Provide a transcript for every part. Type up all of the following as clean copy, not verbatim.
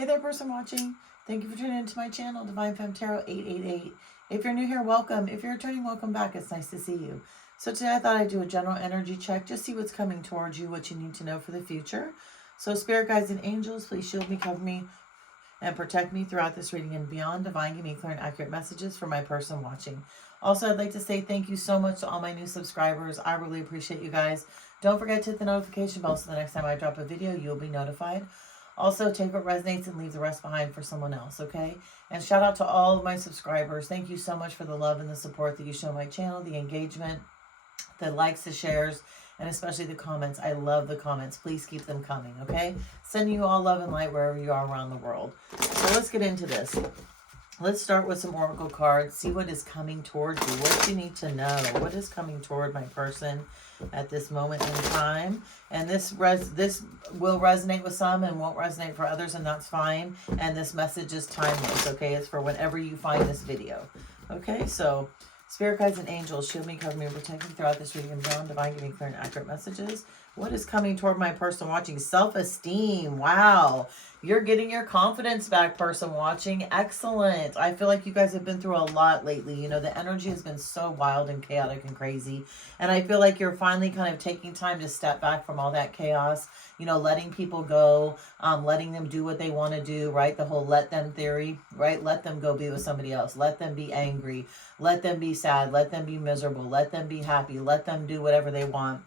Hey there, person watching. Thank you for tuning into my channel, Divine Femme Tarot 888. If you're new here, welcome. If you're returning, welcome back. It's nice to see you. So today I thought I'd do a general energy check, just see what's coming towards you, what you need to know for the future. So spirit guides and angels, please shield me, cover me, and protect me throughout this reading and beyond. Divine, give me clear and accurate messages for my person watching. Also, I'd like to say thank you so much to all my new subscribers. I really appreciate you guys. Don't forget to hit the notification bell so the next time I drop a video, you'll be notified. Also, take what resonates and leave the rest behind for someone else, okay? And shout out to all of my subscribers. Thank you so much for the love and the support that you show my channel, the engagement, the likes, the shares, and especially the comments. I love the comments. Please keep them coming, okay? Sending you all love and light wherever you are around the world. So let's get into this. Let's start with some oracle cards. See what is coming towards you. What you need to know. What is coming toward my person at this moment in time. And this will resonate with some and won't resonate for others, and that's fine. And this message is timeless, okay? It's for whenever you find this video. Okay, so spirit guides and angels, shield me, cover me, and protect me throughout this reading and beyond. Divine, give me clear and accurate messages. What is coming toward my person watching? Self-esteem. Wow. You're getting your confidence back, person watching. Excellent. I feel like you guys have been through a lot lately. You know, the energy has been so wild and chaotic and crazy. And I feel like you're finally kind of taking time to step back from all that chaos. You know, letting people go, letting them do what they want to do, right? The whole let them theory, right? Let them go be with somebody else. Let them be angry. Let them be sad. Let them be miserable. Let them be happy. Let them do whatever they want.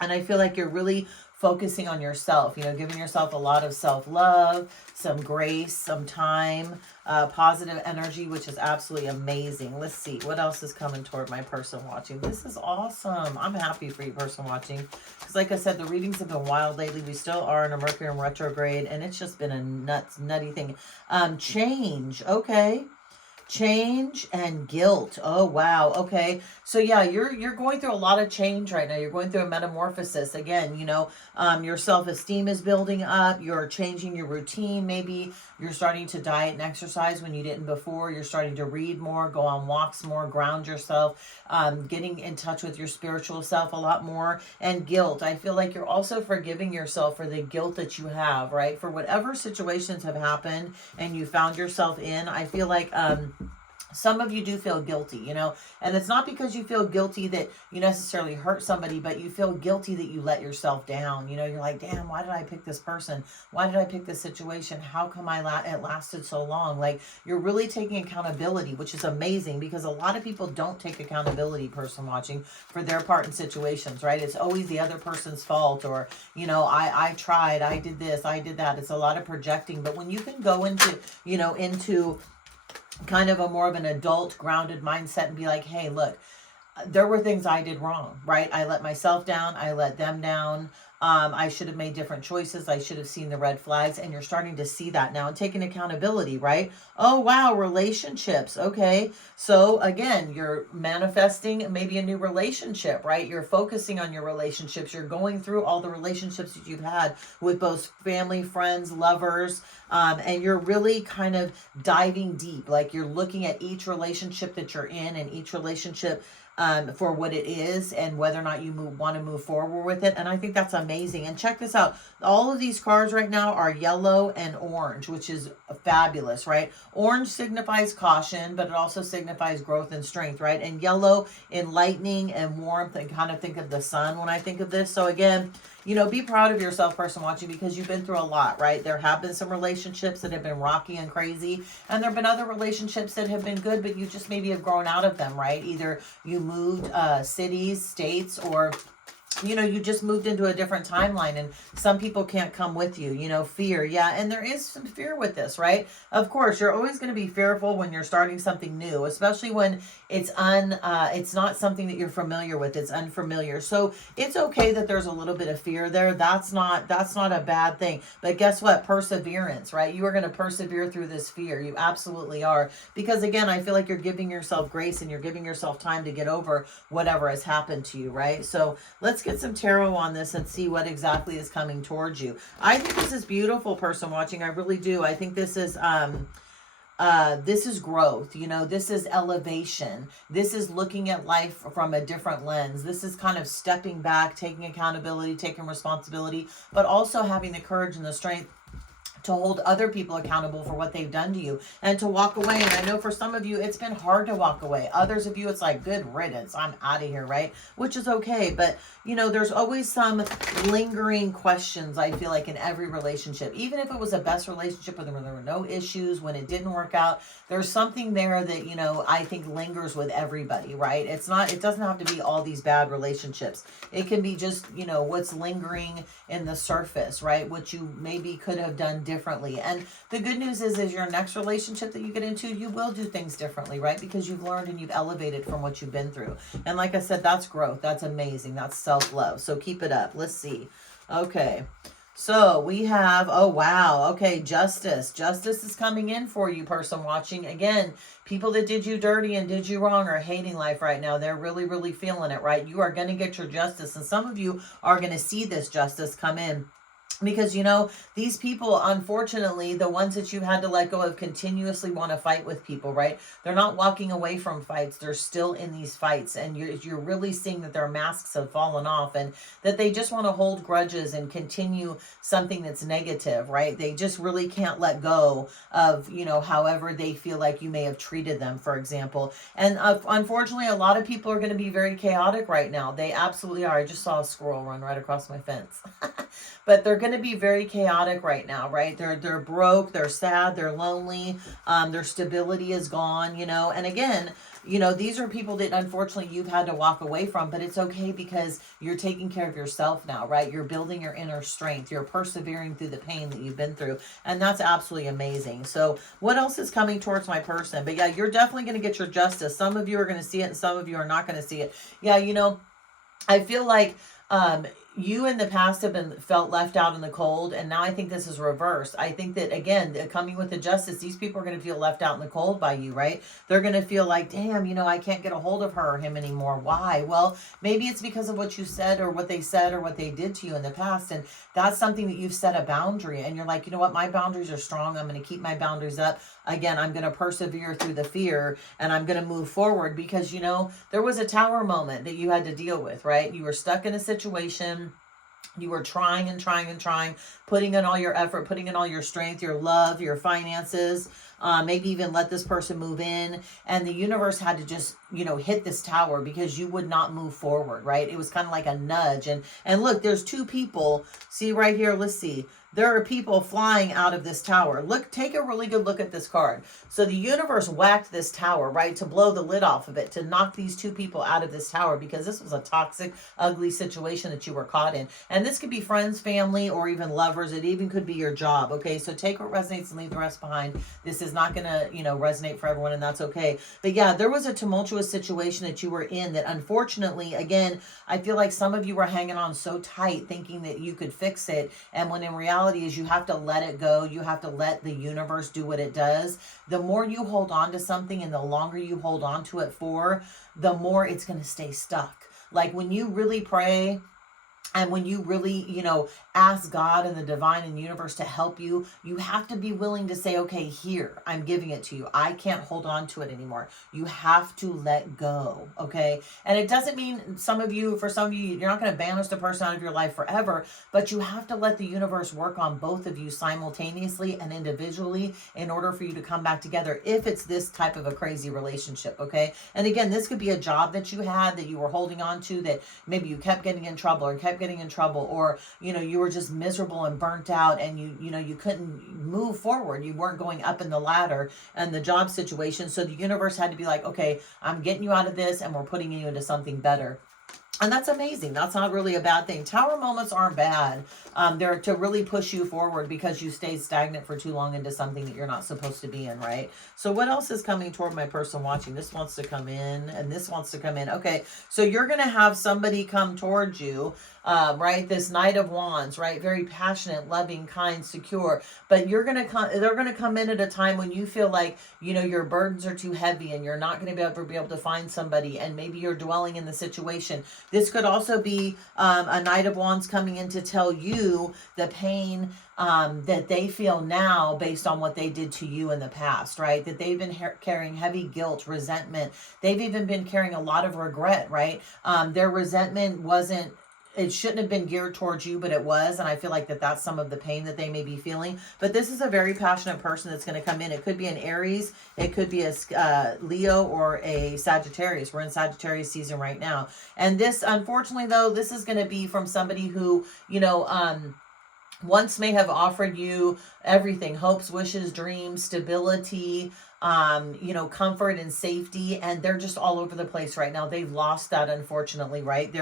And I feel like you're really focusing on yourself, you know, giving yourself a lot of self-love, some grace, some time, positive energy, which is absolutely amazing. Let's see what else is coming toward my person watching. This is awesome. I'm happy for you, person watching, because like I said, the readings have been wild lately. We still are in a Mercury in retrograde, and it's just been a nutty thing. Change. Okay. Change and guilt. Oh, wow. Okay. So yeah, you're going through a lot of change right now. You're going through a metamorphosis. Again, you know, your self-esteem is building up. You're changing your routine. Maybe you're starting to diet and exercise when you didn't before. You're starting to read more, go on walks more, ground yourself, getting in touch with your spiritual self a lot more. And guilt. I feel like you're also forgiving yourself for the guilt that you have, right? For whatever situations have happened and you found yourself in. I feel like, some of you do feel guilty, you know, and it's not because you feel guilty that you necessarily hurt somebody, but you feel guilty that you let yourself down. You know, you're like, damn, why did I pick this person? Why did I pick this situation? How come it lasted so long? Like, you're really taking accountability, which is amazing, because a lot of people don't take accountability, person watching, for their part in situations, right? It's always the other person's fault, or, you know, I tried, I did this, I did that. It's a lot of projecting. But when you can go into, you know, into kind of a more of an adult grounded mindset and be like, hey, look, there were things I did wrong, right? I let myself down. I let them down. I should have made different choices. I should have seen the red flags. And you're starting to see that now and taking accountability, right? Oh, wow. Relationships. Okay. So again, you're manifesting maybe a new relationship, right? You're focusing on your relationships. You're going through all the relationships that you've had with both family, friends, lovers, and you're really kind of diving deep. Like, you're looking at each relationship that you're in and each relationship for what it is and whether or not you want to move forward with it. And I think that's amazing. And check this out. All of these cards right now are yellow and orange, which is fabulous, right? Orange signifies caution, but it also signifies growth and strength, right? And yellow, enlightening and warmth, and kind of think of the sun when I think of this. So again, you know, be proud of yourself, person watching, because you've been through a lot, right? There have been some relationships that have been rocky and crazy, and there have been other relationships that have been good, but you just maybe have grown out of them, right? Either you moved cities, states, or, you know, you just moved into a different timeline, and some people can't come with you. You know, fear. Yeah, and there is some fear with this, right? Of course, you're always going to be fearful when you're starting something new, especially when it's not something that you're familiar with. It's unfamiliar. So it's okay that there's a little bit of fear there. That's not a bad thing. But guess what? Perseverance, right? You are going to persevere through this fear. You absolutely are. Because again, I feel like you're giving yourself grace and you're giving yourself time to get over whatever has happened to you, right? So let's get some tarot on this and see what exactly is coming towards you. I think this is beautiful, person watching. I really do. I think this is growth, you know, this is elevation. This is looking at life from a different lens. This is kind of stepping back, taking accountability, taking responsibility, but also having the courage and the strength to hold other people accountable for what they've done to you and to walk away. And I know for some of you, it's been hard to walk away. Others of you, it's like, good riddance, I'm out of here, right? Which is okay. But, you know, there's always some lingering questions, I feel like, in every relationship. Even if it was a best relationship where there were no issues, when it didn't work out, there's something there that, you know, I think lingers with everybody, right? It doesn't have to be all these bad relationships. It can be just, you know, what's lingering in the surface, right? What you maybe could have done differently. And the good news is your next relationship that you get into, you will do things differently, right? Because you've learned and you've elevated from what you've been through. And like I said, that's growth. That's amazing. That's self-love. So keep it up. Let's see. Okay. So we have, oh, wow. Okay. Justice. Justice is coming in for you, person watching. Again, people that did you dirty and did you wrong are hating life right now. They're really, really feeling it, right? You are going to get your justice. And some of you are going to see this justice come in. Because, you know, these people, unfortunately, the ones that you had to let go of continuously want to fight with people, right? They're not walking away from fights. They're still in these fights. And you're really seeing that their masks have fallen off and that they just want to hold grudges and continue something that's negative, right? They just really can't let go of, you know, however they feel like you may have treated them, for example. And unfortunately, a lot of people are going to be very chaotic right now. They absolutely are. I just saw a squirrel run right across my fence. But they're going to be very chaotic right now, right? They're broke, they're sad, they're lonely, their stability is gone, you know. And again, you know, these are people that unfortunately you've had to walk away from, but it's okay because you're taking care of yourself now, right? You're building your inner strength. You're persevering through the pain that you've been through. And that's absolutely amazing. So what else is coming towards my person? But yeah, you're definitely going to get your justice. Some of you are going to see it and some of you are not going to see it. Yeah, you know, I feel like, you in the past have been felt left out in the cold, and now I think this is reversed. I think that, again, coming with the justice, these people are going to feel left out in the cold by you, right? They're going to feel like, damn, you know, I can't get a hold of her or him anymore. Why? Well, maybe it's because of what you said or what they did to you in the past, and that's something that you've set a boundary, and you're like, you know what, my boundaries are strong. I'm going to keep my boundaries up. Again, I'm going to persevere through the fear, and I'm going to move forward because, you know, there was a tower moment that you had to deal with, right? You were stuck in a situation. You were trying and trying and trying, putting in all your effort, putting in all your strength, your love, your finances, maybe even let this person move in. And the universe had to just, you know, hit this tower because you would not move forward, right? It was kind of like a nudge. And look, there's two people. See right here, let's see. There are people flying out of this tower. Look, take a really good look at this card. So the universe whacked this tower, right, to blow the lid off of it, to knock these two people out of this tower because this was a toxic, ugly situation that you were caught in. And this could be friends, family, or even lovers. It even could be your job, okay? So take what resonates and leave the rest behind. This is not going to, you know, resonate for everyone, and that's okay. But yeah, there was a tumultuous situation that you were in that unfortunately, again, I feel like some of you were hanging on so tight thinking that you could fix it. And when in reality is you have to let it go. You have to let the universe do what it does. The more you hold on to something and the longer you hold on to it for, the more it's going to stay stuck. Like when you really pray and when you really, you know, ask God and the divine and the universe to help you, you have to be willing to say, okay, here, I'm giving it to you. I can't hold on to it anymore. You have to let go, okay? And it doesn't mean for some of you, you're not going to banish the person out of your life forever, but you have to let the universe work on both of you simultaneously and individually in order for you to come back together if it's this type of a crazy relationship, okay? And again, this could be a job that you had that you were holding on to that maybe you kept getting in trouble or kept getting in trouble, or, you know, you were just miserable and burnt out and you know, you couldn't move forward. You weren't going up in the ladder and the job situation. So the universe had to be like, okay, I'm getting you out of this and we're putting you into something better. And that's amazing. That's not really a bad thing. Tower moments aren't bad. They're to really push you forward because you stayed stagnant for too long into something that you're not supposed to be in, right? So what else is coming toward my person watching? This wants to come in and this wants to come in. Okay, so you're going to have somebody come towards you, right? This Knight of Wands, right? Very passionate, loving, kind, secure. But they're going to come in at a time when you feel like, you know, your burdens are too heavy and you're not going to be able to find somebody, and maybe you're dwelling in the situation. This could also be a Knight of Wands coming in to tell you the pain that they feel now based on what they did to you in the past, right? That they've been carrying heavy guilt, resentment. They've even been carrying a lot of regret, right? Their resentment wasn't it shouldn't have been geared towards you, but it was. And I feel like that's some of the pain that they may be feeling. But this is a very passionate person that's going to come in. It could be an Aries. It could be a Leo or a Sagittarius. We're in Sagittarius season right now. And this, unfortunately, though, this is going to be from somebody who, once may have offered you everything: hopes, wishes, dreams, stability, comfort and safety, and they're just all over the place right now. They've lost that, unfortunately, right?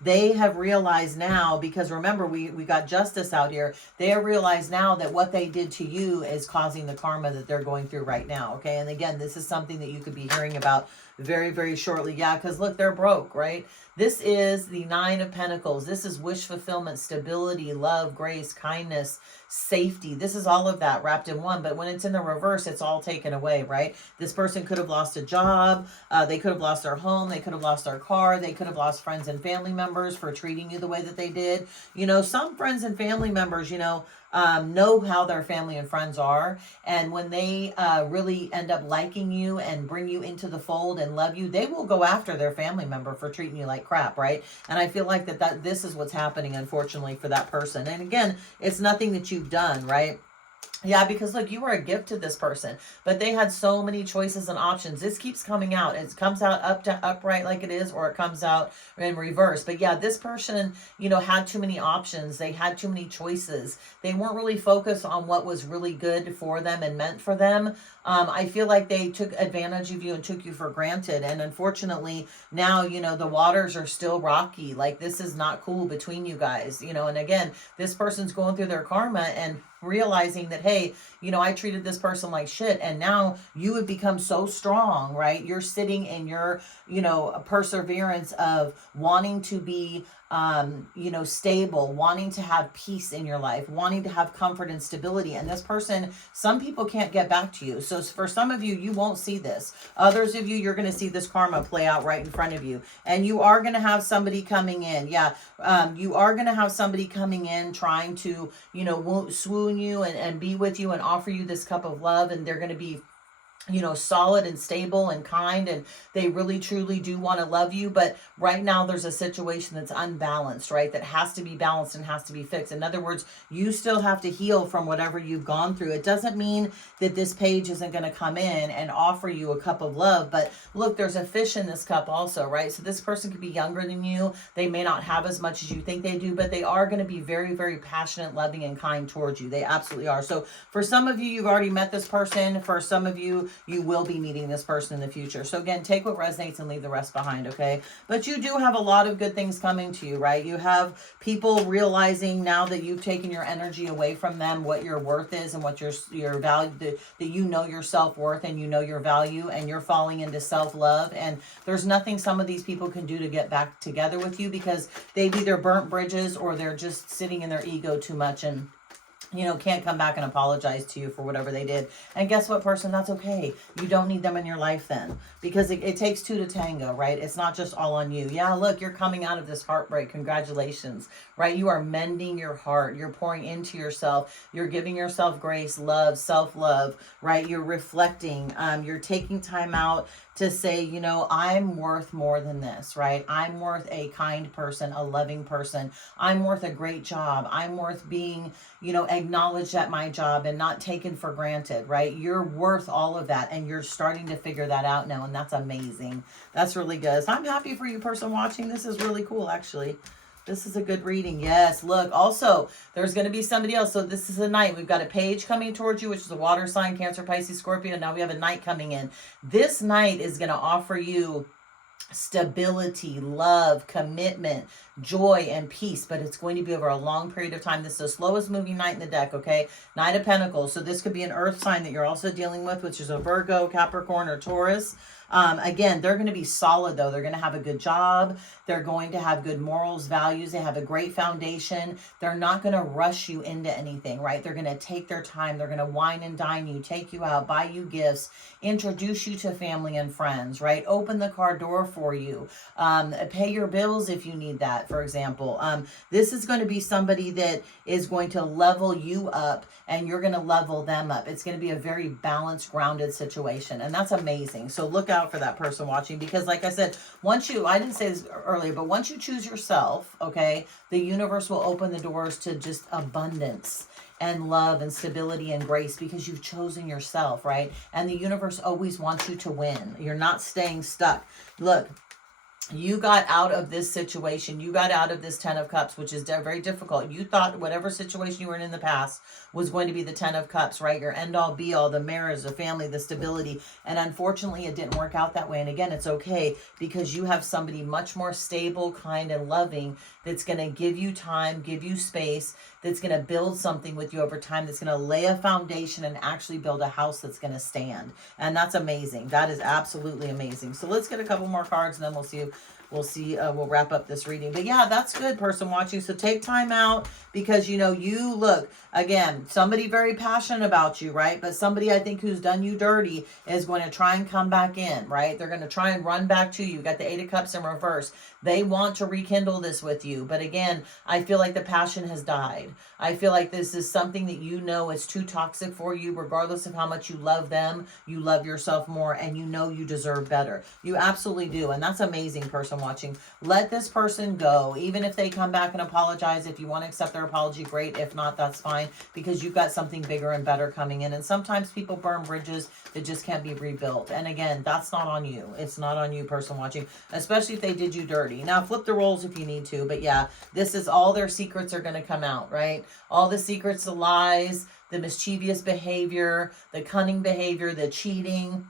They have realized now, because remember, we got justice out here. They have realized now that what they did to you is causing the karma that they're going through right now, okay? And again, this is something that you could be hearing about very, very shortly. Yeah, because look, they're broke, right? This is the Nine of Pentacles. This is wish fulfillment, stability, love, grace, kindness, safety. This is all of that wrapped in one. But when it's in the reverse, it's all taken away, right? This person could have lost a job. They could have lost their home. They could have lost their car. They could have lost friends and family members for treating you the way that they did. Some friends and family members, know how their family and friends are. And when they really end up liking you and bring you into the fold and love you, they will go after their family member for treating you like crap, right? And I feel like that this is what's happening, unfortunately, for that person. And again, it's nothing that you've done, right? Yeah, because look, you were a gift to this person, but they had so many choices and options. This keeps coming out. It comes out upright like it is, or it comes out in reverse. But yeah, this person, had too many options. They had too many choices. They weren't really focused on what was really good for them and meant for them. I feel like they took advantage of you and took you for granted. And unfortunately, now, the waters are still rocky. Like, this is not cool between you guys, and again, this person's going through their karma and realizing that, hey, I treated this person like shit, and now you have become so strong, right? You're sitting in your, perseverance of wanting to be, stable, wanting to have peace in your life, wanting to have comfort and stability. And this person, some people can't get back to you. So for some of you, you won't see this. Others of you, you're going to see this karma play out right in front of you. And you are going to have somebody coming in. Yeah. You are going to have somebody coming in trying to, swoon you and be with you and offer you this cup of love. And they're going to be solid and stable and kind, and they really truly do want to love you. But right now there's a situation that's unbalanced, right? That has to be balanced and has to be fixed. In other words, you still have to heal from whatever you've gone through. It doesn't mean that this page isn't going to come in and offer you a cup of love, but look, there's a fish in this cup also, right? So this person could be younger than you. They may not have as much as you think they do, but they are going to be very, very passionate, loving, and kind towards you. They absolutely are. So for some of you, you've already met this person. For some of you, you will be meeting this person in the future. So again, take what resonates and leave the rest behind, okay? But you do have a lot of good things coming to you, right? You have people realizing now that you've taken your energy away from them, what your worth is and what your value, that you know your self-worth and you know your value, and you're falling into self-love. And there's nothing some of these people can do to get back together with you, because they've either burnt bridges or they're just sitting in their ego too much and can't come back and apologize to you for whatever they did. And guess what, person? That's okay. You don't need them in your life then, because it takes two to tango, right? It's not just all on you. Yeah, look, you're coming out of this heartbreak. Congratulations, right? You are mending your heart. You're pouring into yourself. You're giving yourself grace, love, self-love, right? You're reflecting. You're taking time out to say, I'm worth more than this, right? I'm worth a kind person, a loving person. I'm worth a great job. I'm worth being, acknowledged at my job and not taken for granted, right? You're worth all of that, and you're starting to figure that out now, and that's amazing. That's really good. So I'm happy for you, person watching. This is really cool, actually. This is a good reading. Yes, look, also, there's going to be somebody else. So this is a knight. We've got a page coming towards you, which is a water sign, Cancer, Pisces, Scorpio. And now we have a knight coming in. This knight is going to offer you stability, love, commitment, joy, and peace, but it's going to be over a long period of time. This is the slowest moving knight in the deck, okay? Knight of Pentacles. So this could be an earth sign that you're also dealing with, which is a Virgo, Capricorn, or Taurus. Again, they're going to be solid, though. They're going to have a good job. They're going to have good morals, values. They have a great foundation. They're not going to rush you into anything, right? They're going to take their time. They're going to wine and dine you, take you out, buy you gifts, introduce you to family and friends, right? Open the car door for you. Pay your bills if you need that. that, for example. This is going to be somebody that is going to level you up and you're going to level them up. It's going to be a very balanced, grounded situation. And that's amazing. So look out for that person watching, because like I said, I didn't say this earlier, but once you choose yourself, okay, the universe will open the doors to just abundance and love and stability and grace, because you've chosen yourself, right? And the universe always wants you to win. You're not staying stuck. Look, you got out of this situation. You got out of this 10 of Cups, which is very difficult. You thought whatever situation you were in the past was going to be the 10 of Cups, right? Your end all be all, the marriage, the family, the stability. And unfortunately, it didn't work out that way. And again, it's okay, because you have somebody much more stable, kind, and loving that's going to give you time, give you space, that's going to build something with you over time, that's going to lay a foundation and actually build a house that's going to stand. And that's amazing. That is absolutely amazing. So let's get a couple more cards and then we'll wrap up this reading. But yeah, that's good, person watching. So take time out, because you look, again, somebody very passionate about you, right? But somebody, I think, who's done you dirty is going to try and come back in, right? They're going to try and run back to you. You got the 8 of Cups in reverse. They want to rekindle this with you. But again, I feel like the passion has died. I feel like this is something that is too toxic for you, regardless of how much you love them. You love yourself more, and you deserve better. You absolutely do. And that's amazing, person watching. Let this person go. Even if they come back and apologize, if you want to accept their apology, great. If not, that's fine, because you've got something bigger and better coming in. And sometimes people burn bridges that just can't be rebuilt. And again, that's not on you. It's not on you, person watching, especially if they did you dirty. Now, flip the roles if you need to. But yeah, this is all their secrets are going to come out, right? All the secrets, the lies, the mischievous behavior, the cunning behavior, the cheating.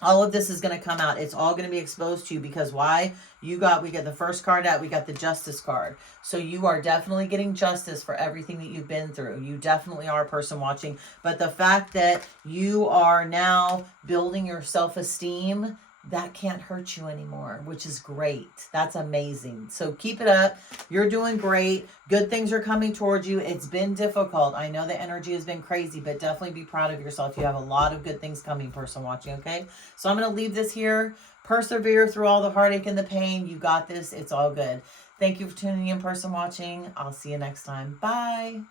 All of this is going to come out. It's all going to be exposed to you, because why? We got the first card out. We got the Justice card. So you are definitely getting justice for everything that you've been through. You definitely are, person watching. But the fact that you are now building your self-esteem, that can't hurt you anymore, which is great. That's amazing. So keep it up. You're doing great. Good things are coming towards you. It's been difficult. I know the energy has been crazy, but definitely be proud of yourself. You have a lot of good things coming, person watching, okay? So I'm going to leave this here. Persevere through all the heartache and the pain. You got this. It's all good. Thank you for tuning in, person watching. I'll see you next time. Bye.